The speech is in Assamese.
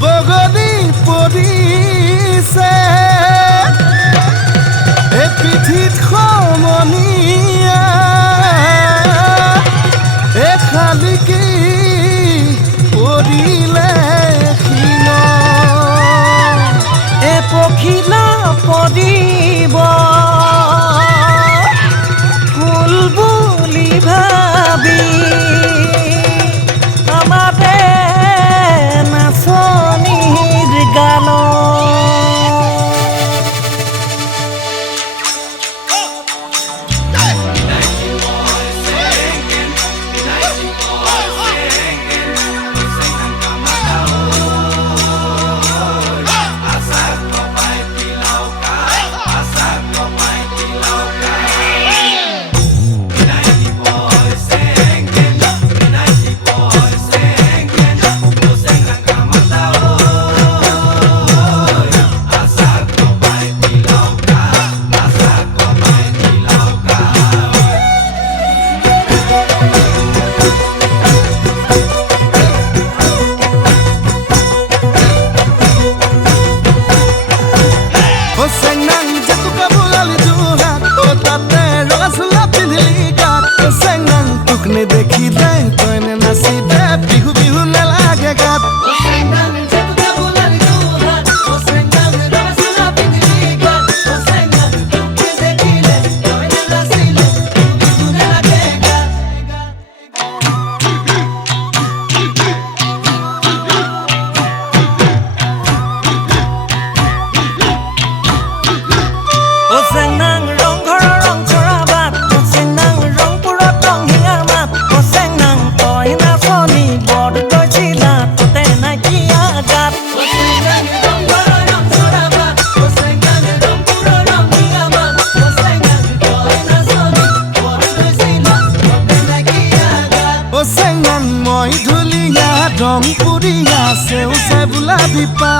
বগলী পৰিছে এই পিঠিত সমনীয়া এই শালিকী পৰিলে শিল এই পখিলা পৰিব ফুল বুলি ভাবি আমাতে নাচনীৰ গান দেখিলে তইনে নাচিলে বিহু বিহু নালাগে গাত মই ধুলিয়া ৰং পুৰিয়া সেউছে বোলা বিপা